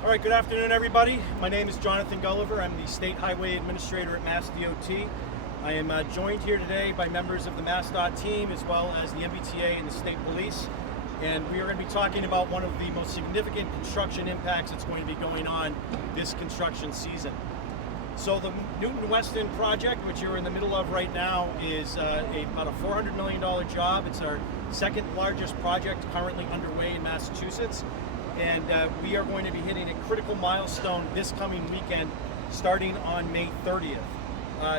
All right, good afternoon, everybody. My name is Jonathan Gulliver. I'm the State Highway Administrator at MassDOT. I am joined here today by members of the MassDOT team as well as the MBTA and the State Police. And we are going to be talking about one of the most significant construction impacts that's going to be going on this construction season. So the Newton Weston project, which you're in the middle of right now, is about a $400 million job. It's our second largest project currently underway in Massachusetts. And we are going to be hitting a critical milestone this coming weekend, starting on May 30th.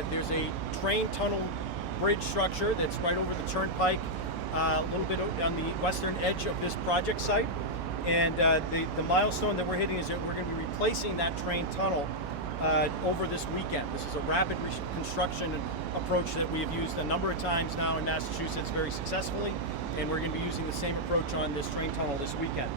There's a train tunnel bridge structure that's right over the turnpike, a little bit on the western edge of this project site. And the milestone that we're hitting is that we're going to be replacing that train tunnel over this weekend. This is a rapid construction approach that we have used a number of times now in Massachusetts very successfully, and we're going to be using the same approach on this train tunnel this weekend.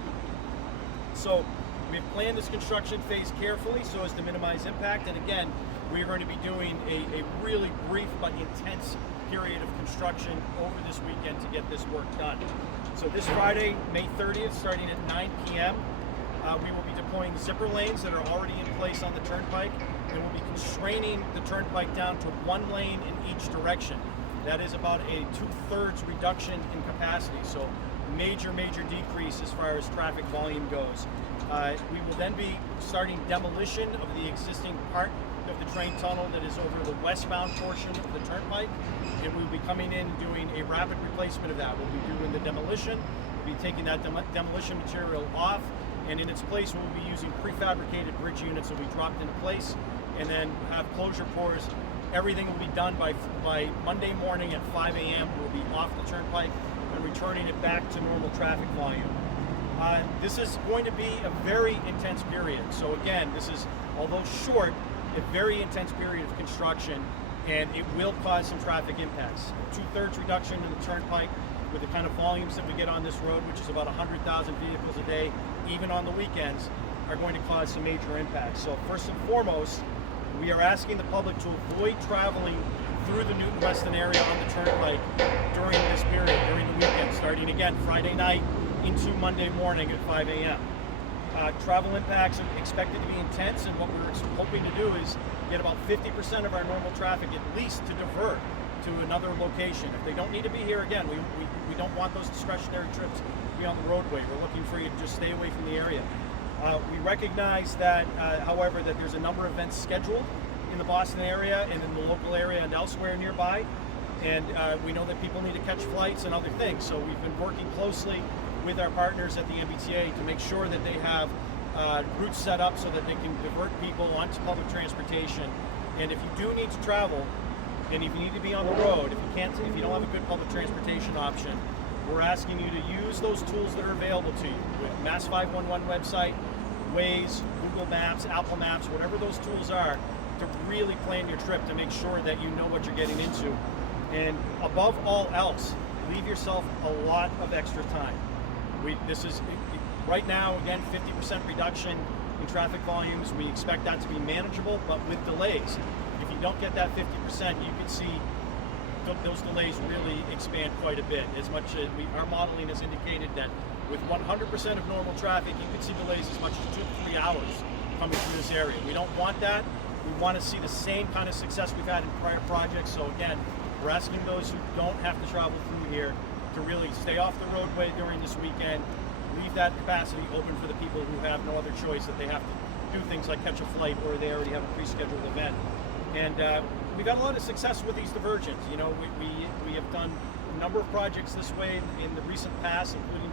So we've planned this construction phase carefully so as to minimize impact, and again, we're going to be doing a really brief but intense period of construction over this weekend to get this work done. So this Friday, May 30th, starting at 9 p.m., we will be deploying zipper lanes that are already in place on the turnpike, and we'll be constraining the turnpike down to one lane in each direction. That is about a 2/3 reduction in capacity, so major decrease as far as traffic volume goes. We will then be starting demolition of the existing part of the train tunnel that is over the westbound portion of the turnpike, and we'll be coming in and doing a rapid replacement of that. We'll be doing the demolition, we'll be taking that demolition material off, and in its place we'll be using prefabricated bridge units that we dropped into place, and then have closure pours. Everything will be done by Monday morning at 5 a.m. We'll be off the turnpike and returning it back to normal traffic volume. This is going to be a very intense period. So again, this is, although short, a very intense period of construction, and it will cause some traffic impacts. 2/3 reduction in the turnpike with the kind of volumes that we get on this road, which is about 100,000 vehicles a day, even on the weekends, are going to cause some major impacts. So first and foremost, we are asking the public to avoid traveling through the Newton Weston area on the turnpike during this period, during the weekend, starting again Friday night into Monday morning at 5 a.m. Travel impacts are expected to be intense, and what we're hoping to do is get about 50% of our normal traffic at least to divert to another location. If they don't need to be here, again, we don't want those discretionary trips to be on the roadway. We're looking for you to just stay away from the area. We recognize that, however, that there's a number of events scheduled in the Boston area and in the local area and elsewhere nearby, and we know that people need to catch flights and other things. So we've been working closely with our partners at the MBTA to make sure that they have routes set up so that they can divert people onto public transportation. And if you do need to travel, and if you need to be on the road, if you don't have a good public transportation option, we're asking you to use those tools that are available to you with Mass 511 website, Waze, Google Maps, Apple Maps, whatever those tools are, to really plan your trip to make sure that you know what you're getting into. And above all else, leave yourself a lot of extra time. This is, right now, again, 50% reduction in traffic volumes. We expect that to be manageable, but with delays. If you don't get that 50%, you can see those delays really expand quite a bit. As much as our modeling has indicated that with 100% of normal traffic, you could see delays as much as 2 to 3 hours coming through this area. We don't want that. We want to see the same kind of success we've had in prior projects. So again, we're asking those who don't have to travel through here to really stay off the roadway during this weekend, leave that capacity open for the people who have no other choice, that they have to do things like catch a flight or they already have a pre-scheduled event. And we've had a lot of success with these diversions. You know, we have done a number of projects this way in the recent past, including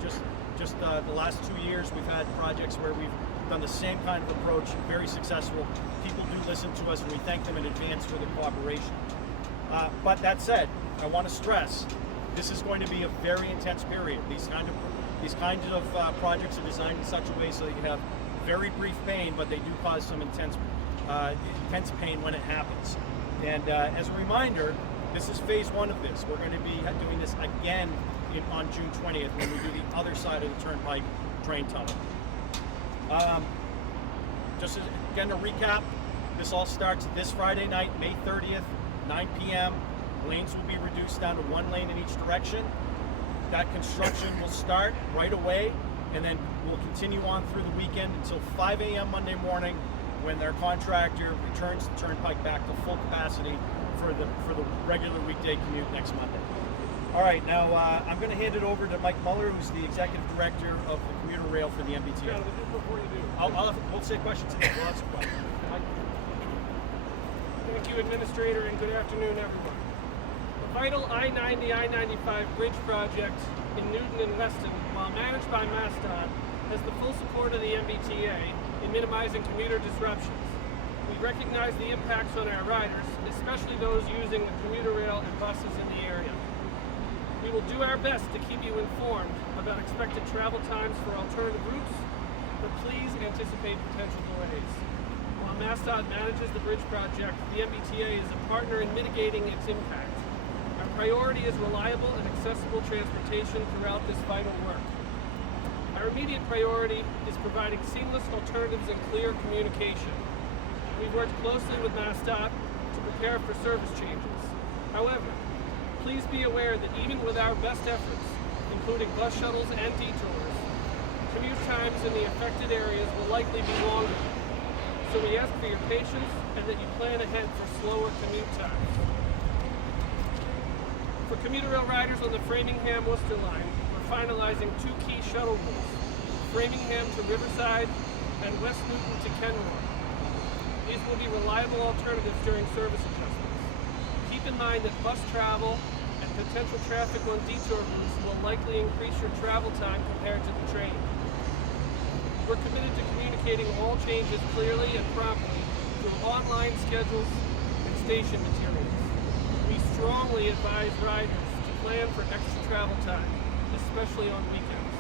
just the last 2 years. We've had projects where we've done the same kind of approach, very successful. People do listen to us, and we thank them in advance for their cooperation. But that said, I want to stress, this is going to be a very intense period. These kinds of projects are designed in such a way so that you have very brief pain, but they do cause some intense pain when it happens. And as a reminder, this is phase one of this. We're going to be doing this again on June 20th when we do the other side of the turnpike train tunnel. Just again to recap, this all starts this Friday night, May 30th, 9 p.m. Lanes will be reduced down to one lane in each direction. That construction will start right away, and then will continue on through the weekend until 5 a.m. Monday morning, when their contractor returns the turnpike back to full capacity for the regular weekday commute next Monday. All right, now I'm going to hand it over to Mike Muller, who's the Executive Director of the Commuter Rail for the MBTA. Just before you do, We'll say questions today. We'll have some questions. Mike? thank you, Administrator, and good afternoon, everyone. The vital I-90, I-95 bridge project in Newton and Weston, while managed by MassDOT, has the full support of the MBTA in minimizing commuter disruptions. We recognize the impacts on our riders, especially those using the commuter rail and buses in the area. We will do our best to keep you informed about expected travel times for alternative routes, but please anticipate potential delays. While MassDOT manages the bridge project, the MBTA is a partner in mitigating its impact. Our priority is reliable and accessible transportation throughout this vital work. Our immediate priority is providing seamless alternatives and clear communication. We've worked closely with MassDOT to prepare for service changes. However, please be aware that even with our best efforts, including bus shuttles and detours, commute times in the affected areas will likely be longer. So we ask for your patience and that you plan ahead for slower commute times. For commuter rail riders on the Framingham-Worcester line, we're finalizing two key shuttle routes, Framingham to Riverside and West Newton to Kenmore. These will be reliable alternatives during service adjustments. Keep in mind that bus travel and potential traffic on detour routes will likely increase your travel time compared to the train. We're committed to communicating all changes clearly and promptly through online schedules and station materials. We strongly advise riders to plan for extra travel time, especially on weekends.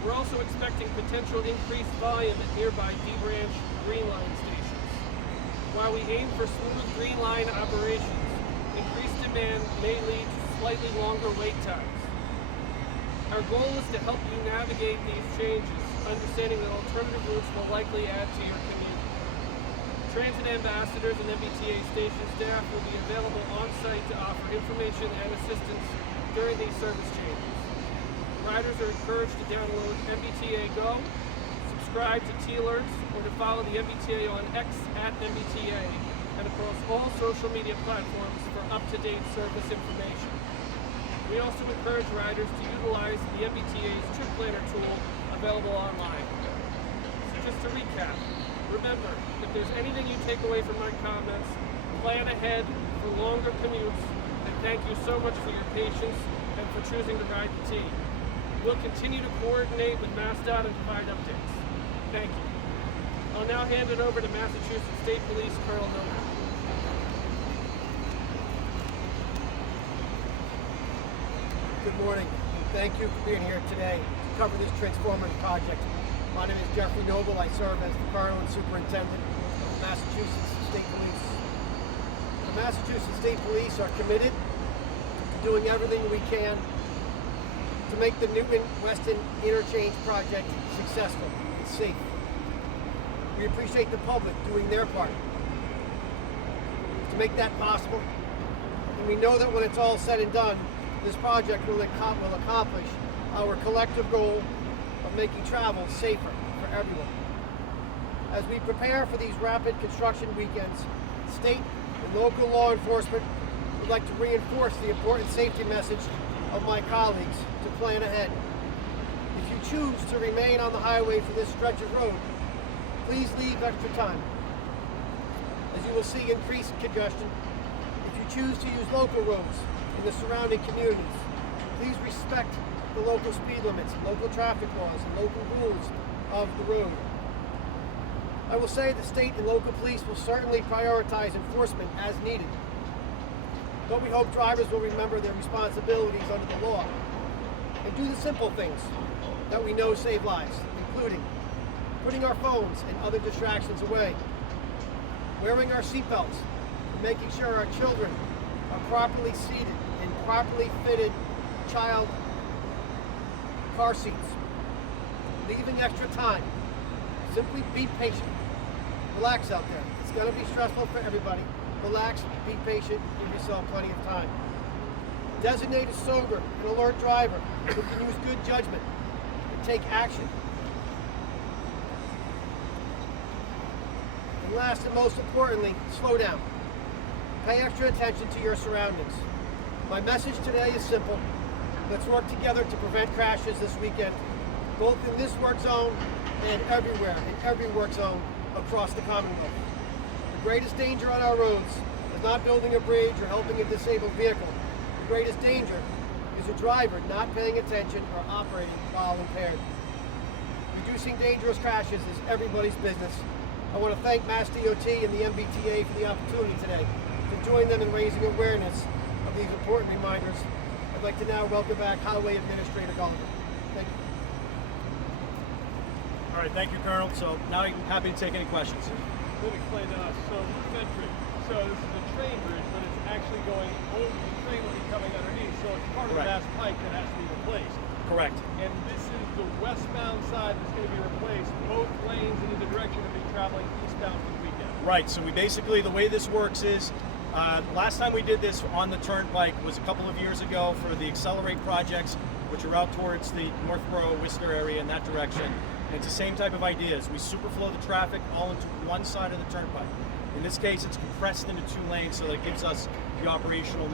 We're also expecting potential increased volume at nearby D-Branch Green Line stations. While we aim for smooth Green Line operations, increased demand may lead to slightly longer wait times. Our goal is to help you navigate these changes, understanding that alternative routes will likely add to your commute. Transit ambassadors and MBTA station staff will be available on-site to offer information and assistance during these service changes. Riders are encouraged to download MBTA Go, subscribe to T-Alerts, or to follow the MBTA on X @MBTA, and across all social media platforms for up-to-date service information. We also encourage riders to utilize the MBTA's trip planner tool available online. So just to recap, remember, if there's anything you take away from my comments, plan ahead for longer commutes, and thank you so much for your patience and for choosing to ride the team. We'll continue to coordinate with MassDOT and provide updates. Thank you. I'll now hand it over to Massachusetts State Police Colonel Noble. Good morning, and thank you for being here today to cover this transformative project. My name is Jeffrey Noble. I serve as the Colonel and Superintendent of the Massachusetts State Police. The Massachusetts State Police are committed to doing everything we can to make the Newton-Weston interchange project successful and safe. We appreciate the public doing their part to make that possible, and we know that when it's all said and done, this project will accomplish our collective goal of making travel safer for everyone. As we prepare for these rapid construction weekends, state and local law enforcement would like to reinforce the important safety message of my colleagues to plan ahead. If you choose to remain on the highway for this stretch of road, please leave extra time, as you will see increased congestion. If you choose to use local roads in the surrounding communities, please respect the local speed limits, local traffic laws, and local rules of the road. I will say the state and local police will certainly prioritize enforcement as needed, but we hope drivers will remember their responsibilities under the law and do the simple things that we know save lives, including putting our phones and other distractions away, wearing our seatbelts, and making sure our children are properly seated in properly fitted child car seats, leaving extra time. Simply be patient. Relax out there. It's going to be stressful for everybody. Relax, be patient, give yourself plenty of time. Designate a sober and alert driver who can use good judgment and take action And last and most importantly, slow down. Pay extra attention to your surroundings. My message today is simple. Let's work together to prevent crashes this weekend, both in this work zone and everywhere, in every work zone across the Commonwealth. The greatest danger on our roads is not building a bridge or helping a disabled vehicle. The greatest danger is a driver not paying attention or operating while impaired. Reducing dangerous crashes is everybody's business. I want to thank MassDOT and the MBTA for the opportunity today to join them in raising awareness of these important reminders. I'd like to now welcome back Highway Administrator Gulliver. Thank you. All right, thank you, Colonel. So now I'm happy to take any questions. Let me explain to us. So this is a train bridge, but it's actually going over the train will be coming underneath. So it's part of the Correct. Mass Pike that has to be replaced. Correct. And this is the westbound side that's going to be replaced. Both lanes in either direction will be traveling eastbound for the weekend. Right, so we basically, the way this works is, last time we did this on the Turnpike was a couple of years ago for the Accelerate projects, which are out towards the Northborough, Worcester area in that direction. And it's the same type of ideas. We superflow the traffic all into one side of the Turnpike. In this case, it's compressed into 2 lanes so that it gives us the operational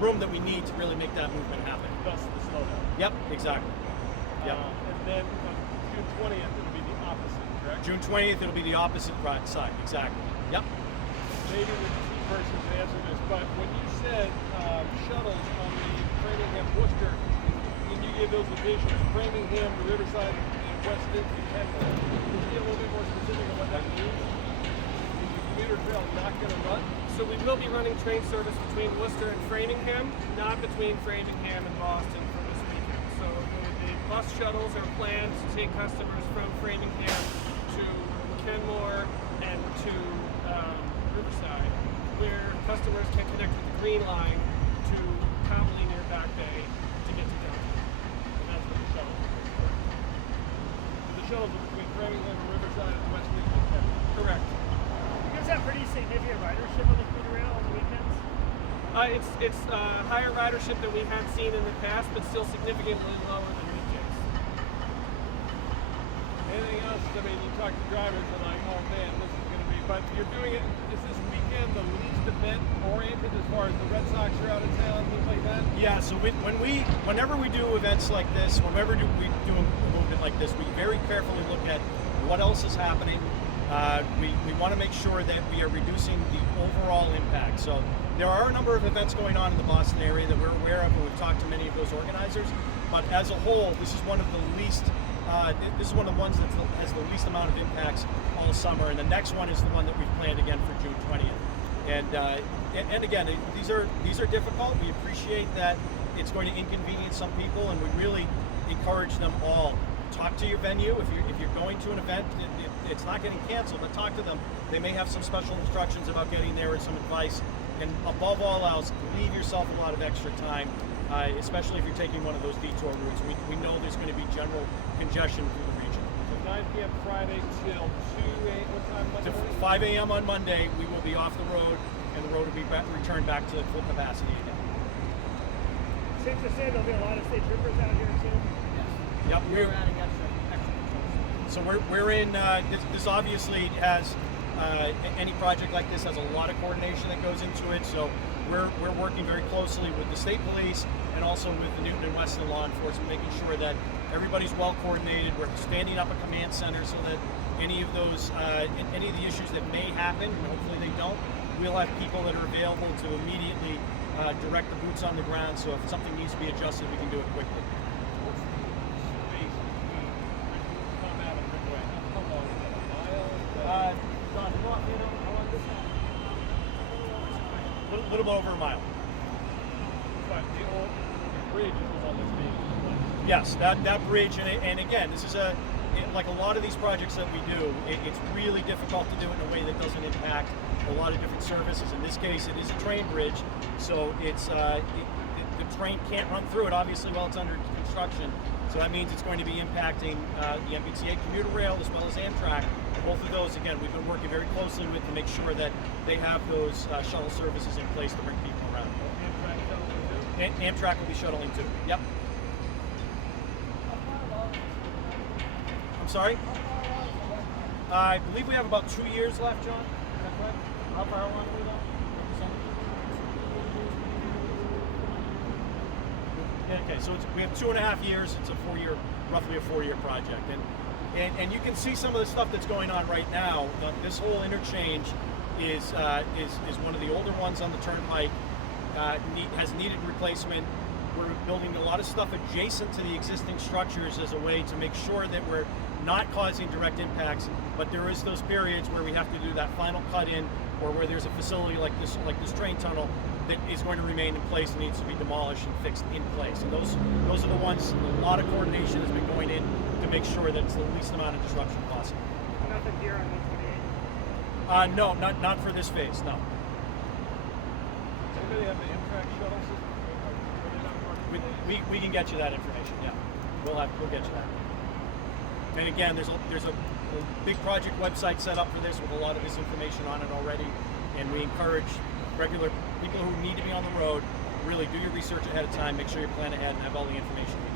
room that we need to really make that movement happen. Thus the slowdown. Yep, exactly. Yep. And then on June 20th, it'll be the opposite, correct? June 20th, it'll be the opposite side, exactly. Yep. Maybe the key person to answer this, but when you said shuttles on the Framingham Worcester, when you gave those divisions, Framingham, the Riverside, and West Newton, Kenmore, can you get a little bit more specific on what that means? Is the commuter trail not going to run? So we will be running train service between Worcester and Framingham, not between Framingham and Boston for this weekend. So the bus shuttles are planned to take customers from Framingham to Kenmore and to Riverside, where customers can connect with the Green Line to Conley near Back Bay to get to downtown. And that's what the shuttles are. The shuttles are between Framingham and Riverside and West Newton and Kenmore. Correct. You guys have pretty significant ridership on the commuter rail on the weekends? It's higher ridership than we had seen in the past, but still significantly lower than weekdays. Anything else? I mean, you talk to drivers and like, oh man, this is going to be, but you're doing it, is this weekend the least event oriented as far as the Red Sox are out of town, things like that? Yeah, so whenever we do events like this, whenever we do a movement like this, we very carefully look at what else is happening. We want to make sure that we are reducing the overall impact. So there are a number of events going on in the Boston area that we're aware of, and we've talked to many of those organizers. But as a whole, this is one of the least. This is one of the ones that has the least amount of impacts all summer, and the next one is the one that we've planned again for June 20th. And again, these are difficult. We appreciate that it's going to inconvenience some people, and we really encourage them all. Talk to your venue. If you're going to an event, it's not getting canceled, but talk to them. They may have some special instructions about getting there and some advice. And above all else, leave yourself a lot of extra time, especially if you're taking one of those detour routes. We know there's going to be general congestion through the region. So 9 p.m. Friday till 2 a.m. What time Monday To morning? 5 a.m. on Monday, we will be off the road, and the road will be returned back to full capacity again. Safe to say there'll be a lot of state troopers out here soon. Yep, We're adding extra controls. So we're in. This obviously has any project like this has a lot of coordination that goes into it. So we're working very closely with the state police and also with the Newton and Weston law enforcement, making sure that everybody's well coordinated. We're standing up a command center so that any of those any of the issues that may happen, and hopefully they don't, we'll have people that are available to immediately direct the boots on the ground. So if something needs to be adjusted, we can do it quickly. What's the space between combat and Ridgeway? How long is that? A mile? John, come on, how long is that? A little over a mile. But the old bridge is on this being replaced. Yes, that bridge, and again, this is like a lot of these projects that we do, it's really difficult to do it in a way that doesn't impact a lot of different services. In this case, it is a train bridge, so it's the train can't run through it, obviously, while it's under construction. So that means it's going to be impacting the MBTA commuter rail as well as Amtrak. Both of those, again, we've been working very closely with to make sure that they have those shuttle services in place to bring people around. Amtrak shuttling too? And Amtrak will be shuttling too. Yep. I'm sorry? I believe we have about 2 years left, John. Is that correct? How far along are we now? Okay, so we have 2.5 years. It's roughly a 4-year project, and you can see some of the stuff that's going on right now. This whole interchange is one of the older ones on the turnpike. Has needed replacement. We're building a lot of stuff adjacent to the existing structures as a way to make sure that we're not causing direct impacts, but there is those periods where we have to do that final cut in, or where there's a facility like this train tunnel that is going to remain in place and needs to be demolished and fixed in place. And those are the ones. A lot of coordination has been going in to make sure that it's the least amount of disruption possible. Nothing here on 128. No, not for this phase. No. Does anybody have the Amtrak shuttle system? Are they not working today? We can get you that information. Yeah, we'll get you that. And again, there's a big project website set up for this with a lot of this information on it already, and we encourage regular people who need to be on the road, really do your research ahead of time, make sure you plan ahead and have all the information you need.